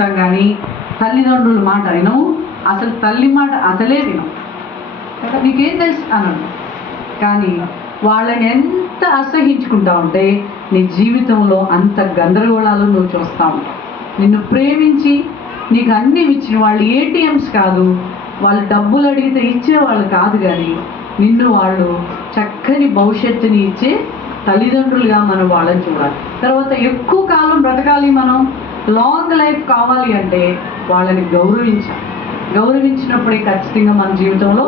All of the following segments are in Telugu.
వింటాం కానీ తల్లిదండ్రుల మాట వినము, అసలు తల్లి మాట అసలే వినము. నీకేం తెలుసు అన్నాడు. కానీ వాళ్ళని ఎంత అసహించుకుంటా ఉంటే నీ జీవితంలో అంత గందరగోళాలు నువ్వు చూస్తూ ఉంటావు. నిన్ను ప్రేమించి నీకు అన్నీ ఇచ్చిన వాళ్ళు ఏటీఎంస్ కాదు, వాళ్ళు డబ్బులు అడిగితే ఇచ్చేవాళ్ళు కాదు, కానీ నిన్ను వాళ్ళు చక్కని భవిష్యత్తుని ఇచ్చే తల్లిదండ్రులుగా మనం వాళ్ళని చూడాలి. తర్వాత ఎక్కువ కాలం బ్రతకాలి, మనం లాంగ్ లైఫ్ కావాలి అంటే వాళ్ళని గౌరవించాలి. గౌరవించినప్పుడే ఖచ్చితంగా మన జీవితంలో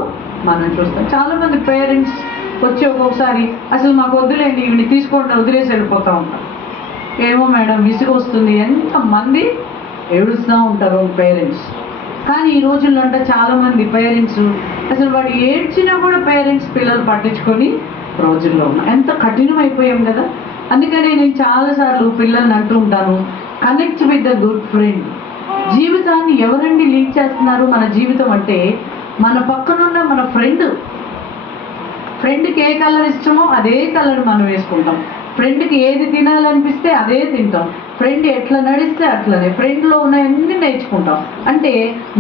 మనం చూస్తాం. చాలామంది పేరెంట్స్ వచ్చి ఒక్కొక్కసారి అసలు మాకు వద్దులేండి, ఇవన్నీ తీసుకోండి వదిలేసి వెళ్ళిపోతూ ఉంటారు. ఏమో మేడం విసుగు వస్తుంది, ఎంతమంది ఏడుస్తూ ఉంటారు పేరెంట్స్. కానీ ఈ రోజుల్లో అంటే చాలామంది పేరెంట్స్ అసలు వాడు ఏడ్చినా కూడా పేరెంట్స్ పిల్లలు పట్టించుకొని రోజుల్లో ఉన్నాం. ఎంత కఠినం అయిపోయాం కదా. అందుకనే నేను చాలాసార్లు పిల్లల్ని అంటూ ఉంటాను, connect with the good friend. జీవితాన్ని ఎవరండి లీడ్ చేస్తున్నారు? మన జీవితం అంటే మన పక్కనున్న మన ఫ్రెండ్కి ఏ కలర్ ఇష్టమో అదే కలర్ మనం వేసుకుంటాం. ఫ్రెండ్కి ఏది తినాలనిపిస్తే అదే తింటాం. ఫ్రెండ్ ఎట్లా నడిస్తే అట్లనే. ఫ్రెండ్లో ఉన్నవన్నీ నేర్చుకుంటాం. అంటే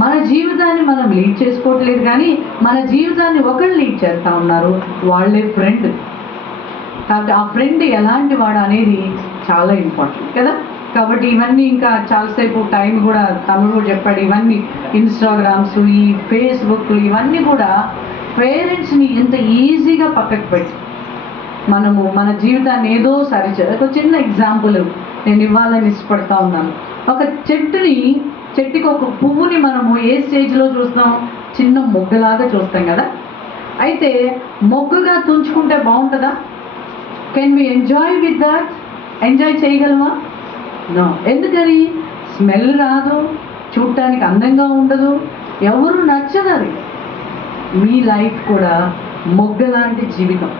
మన జీవితాన్ని మనం లీడ్ చేసుకోవట్లేదు, కానీ మన జీవితాన్ని ఒకళ్ళు లీడ్ చేస్తూ ఉన్నారు, వాళ్ళే ఫ్రెండ్. కాబట్టి ఆ ఫ్రెండ్ ఎలాంటి వాడు అనేది చాలా ఇంపార్టెంట్ కదా. కాబట్టి ఇవన్నీ ఇంకా చాలాసేపు టైం కూడా తమ్ముడు కూడా చెప్పాడు, ఇవన్నీ ఇన్స్టాగ్రామ్స్, ఈ ఫేస్బుక్లు, ఇవన్నీ కూడా పేరెంట్స్ని ఎంత ఈజీగా పక్కకు పెట్టి మనము మన జీవితాన్ని ఏదో సరిచేయాలి. ఒక చిన్న ఎగ్జాంపుల్ నేను ఇవ్వాలని ఇష్టపడతా ఉన్నాను. ఒక చెట్టుకి ఒక పువ్వుని మనము ఏ స్టేజ్లో చూస్తాం? చిన్న మొగ్గలాగా చూస్తాం కదా. అయితే మొగ్గగా తుంచుకుంటే బాగుంటుందా? Can we enjoy with that? Enjoy చేయగలమా? నో. ఎందుకని? స్మెల్ రాదు, చూడటానికి అందంగా ఉండదు, ఎవరు నచ్చదు. అది మీ లైఫ్ కూడా మొగ్గ లాంటి జీవితం.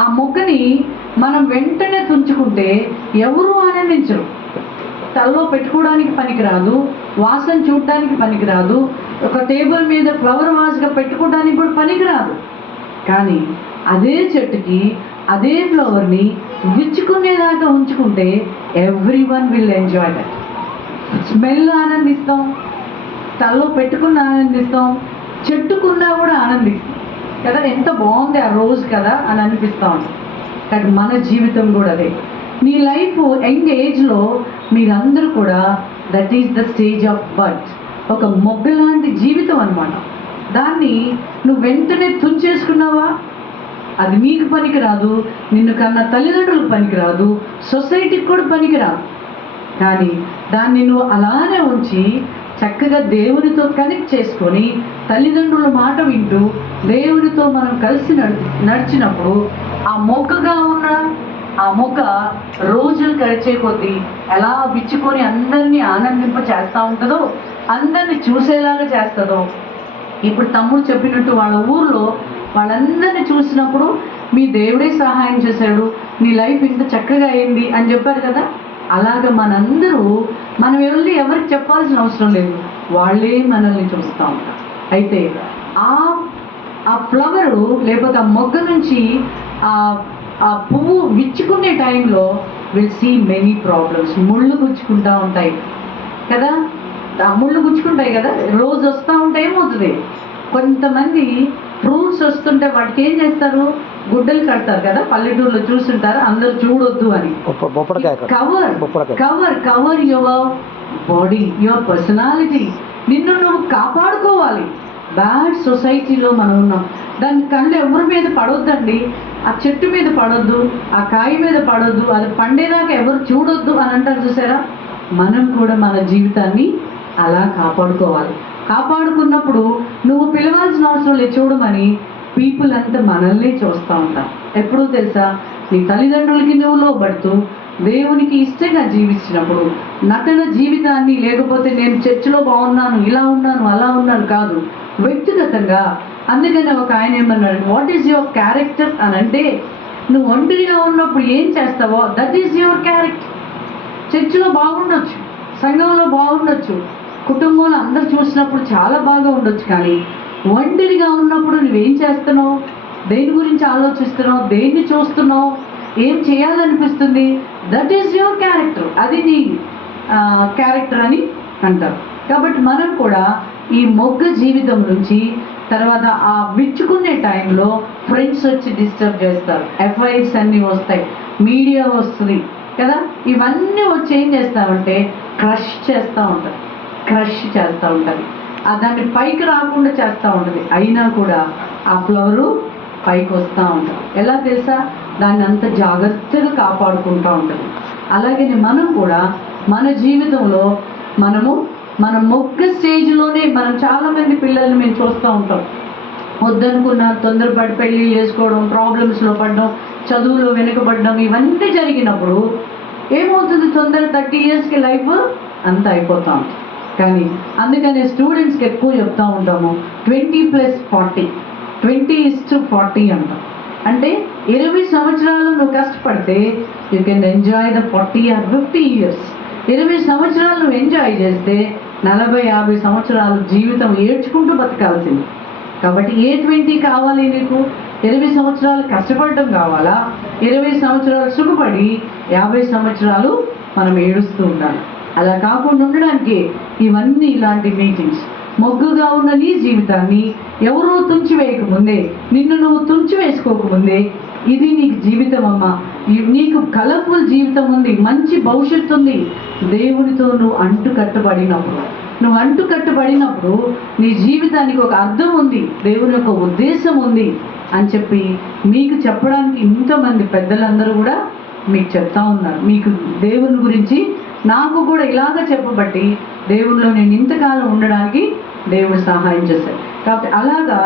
ఆ మొగ్గని మనం వెంటనే తుంచుకుంటే ఎవరు ఆనందించరు. తలలో పెట్టుకోవడానికి పనికిరాదు, వాసన చూడటానికి పనికిరాదు, ఒక టేబుల్ మీద ఫ్లవర్ వాజ్గా పెట్టుకోవడానికి కూడా పనికిరాదు. కానీ అదే చెట్టుకి అదే ఫ్లవర్ని విచ్చుకునేదాకా ఉంచుకుంటే everyone will enjoy that. Smell ఆనందిస్తాం, తలలో పెట్టుకున్న ఆనందిస్తాం, చెట్టుకున్నా కూడా ఆనందిస్తాం కదా. ఎంత బాగుంది ఆ రోజు కదా అని అనిపిస్తూ ఉంటాం. కానీ మన జీవితం కూడా అదే. నీ లైఫ్ యంగ్ ఏజ్లో మీరందరూ కూడా that is the stage of birth. ఒక మొగ్గ లాంటి జీవితం అన్నమాట. దాన్ని నువ్వు వెంటనే తుంచేసుకున్నావా, అది మీకు పనికిరాదు, నిన్ను కన్నా తల్లిదండ్రులకు పనికిరాదు, సొసైటీకి కూడా పనికిరాదు. కానీ దాన్ని నువ్వు అలానే ఉంచి చక్కగా దేవునితో కనెక్ట్ చేసుకొని తల్లిదండ్రుల మాట వింటూ దేవునితో మనం కలిసి నడిచినప్పుడు ఆ మొగ్గగా ఉన్న ఆ మొగ్గ రోజులు గడిచే కొద్దీ ఎలా విచ్చుకొని అందరినీ ఆనందింప చేస్తూ ఉంటుందో, అందరినీ చూసేలాగా చేస్తుందో. ఇప్పుడు తమ్ముడు చెప్పినట్టు వాళ్ళ ఊర్లో వాళ్ళందరినీ చూసినప్పుడు మీ దేవుడే సహాయం చేశాడు, నీ లైఫ్ ఇంత చక్కగా అయింది అని చెప్పారు కదా. అలాగ మనందరూ మనం వెళ్ళి ఎవరికి చెప్పాల్సిన అవసరం లేదు, వాళ్ళే మనల్ని చూస్తూ ఉంటారు. అయితే ఆ ఫ్లవరు లేకపోతే ఆ మొగ్గ నుంచి ఆ పువ్వు విచ్చుకునే టైంలో విల్ సీ మెనీ ప్రాబ్లమ్స్. ముళ్ళు గుచ్చుకుంటూ ఉంటాయి కదా, ఆ ముళ్ళు గుచ్చుకుంటాయి కదా, రోజు వస్తూ ఉంటే ఏమవుతుంది? కొంతమంది ఫ్రూట్స్ వస్తుంటే వాటికి ఏం చేస్తారు? గుడ్డలు కడతారు కదా, పల్లెటూరులో చూస్తుంటారు, అందరూ చూడొద్దు అని. Cover your body, your personality. నిన్ను నువ్వు కాపాడుకోవాలి. బ్యాడ్ సొసైటీలో మనం ఉన్నాం. దాని కళ్ళు ఎవరి మీద పడొద్దండి. ఆ చెట్టు మీద పడొద్దు, ఆ కాయ మీద పడొద్దు, అది పండేదాకా ఎవరు చూడొద్దు అని అంటారు చూసారా. మనం కూడా మన జీవితాన్ని అలా కాపాడుకోవాలి. కాపాడుకున్నప్పుడు నువ్వు పిలవాల్సిన అవసరం లేదు, చూడమని పీపుల్ అంతా మనల్ని చూస్తూ ఉంటారు. ఎప్పుడూ తెలుసా, నీ తల్లిదండ్రులకి నువ్వు లోబడుతూ దేవునికి ఇష్టంగా జీవించినప్పుడు నటన జీవితాన్ని, లేకపోతే నేను చర్చిలో బాగున్నాను, ఇలా ఉన్నాను, అలా ఉన్నాను కాదు, వ్యక్తిగతంగా. అందుకని ఒక ఆయన ఏమన్నాడు, వాట్ ఈజ్ యువర్ క్యారెక్టర్ అని అంటే, నువ్వు ఒంటరిగా ఉన్నప్పుడు ఏం చేస్తావో దట్ ఈజ్ యువర్ క్యారెక్టర్. చర్చిలో బాగుండొచ్చు, సంఘంలో బాగుండొచ్చు, కుటుంబంలో అందరు చూసినప్పుడు చాలా బాగా ఉండొచ్చు, కానీ ఒంటరిగా ఉన్నప్పుడు నువ్వేం చేస్తున్నావు, దేని గురించి ఆలోచిస్తున్నావు, దేన్ని చూస్తున్నావు, ఏం చేయాలనిపిస్తుంది, దట్ ఈజ్ యువర్ క్యారెక్టర్. అది క్యారెక్టర్ అని అంటారు. కాబట్టి మనం కూడా ఈ మొగ్గ జీవితం నుంచి తర్వాత ఆ విచ్చుకునే టైంలో ఫ్రెండ్స్ వచ్చి డిస్టర్బ్ చేస్తారు, ఎఫ్ఐఆర్స్ అన్నీ వస్తాయి, మీడియా వస్తుంది కదా, ఇవన్నీ వచ్చి ఏం చేస్తామంటే క్రష్ చేస్తూ ఉంటుంది, దాన్ని పైకి రాకుండా చేస్తూ ఉంటుంది. అయినా కూడా ఆ ఫ్లవరు పైకి వస్తూ ఉంటుంది. ఎలా తెలుసా? దాన్ని అంత జాగ్రత్తగా కాపాడుకుంటూ ఉంటుంది. అలాగే మనం కూడా మన జీవితంలో మన మొగ్గ స్టేజ్లోనే మనం చాలామంది పిల్లల్ని మేము చూస్తూ ఉంటాం. వద్దనుకున్న తొందరపడి పెళ్ళి చేసుకోవడం, ప్రాబ్లమ్స్లో పడడం, చదువులో వెనుకబడడం, ఇవన్నీ జరిగినప్పుడు ఏమవుతుంది? 30 ఇయర్స్కి లైఫ్ అంతా అయిపోతూ ఉంటుంది. కానీ అందుకనే స్టూడెంట్స్కి ఎక్కువ చెప్తూ ఉంటాము 20+40, 20:40 అంటాం. అంటే 20 సంవత్సరాలు నువ్వు కష్టపడితే you can enjoy the 40 or 50 years. 20 సంవత్సరాలు నువ్వు ఎంజాయ్ చేస్తే 40-50 సంవత్సరాలు జీవితం ఏడ్చుకుంటూ బతకాల్సింది. కాబట్టి ఏ 20 కావాలి నీకు? 20 సంవత్సరాలు కష్టపడటం కావాలా? 20 సంవత్సరాలు సుఖపడి 50 సంవత్సరాలు మనం ఏడుస్తూ ఉండాలి. అలా కాకుండా ఉండడానికి ఇవన్నీ ఇలాంటి మీటింగ్స్. మొగ్గుగా ఉన్న నీ జీవితాన్ని ఎవరో తుంచివేయకముందే, నిన్ను నువ్వు తుంచివేసుకోకముందే, ఇది నీకు జీవితం అమ్మా, నీకు కలర్ఫుల్ జీవితం ఉంది, మంచి భవిష్యత్తు ఉంది. దేవునితో నువ్వు అంటుకట్టబడినప్పుడు నీ జీవితానికి ఒక అర్థం ఉంది, దేవుని యొక్క ఉద్దేశం ఉంది అని చెప్పి మీకు చెప్పడానికి ఇంతమంది పెద్దలందరూ కూడా మీకు చెప్తా ఉన్నారు. మీకు దేవుని గురించి నాకు కూడా ఇలాగ చెప్పబట్టి దేవునిలో నేను ఇంతకాలం ఉండడానికి దేవుడు సహాయం చేశాడు. కాబట్టి అలాగా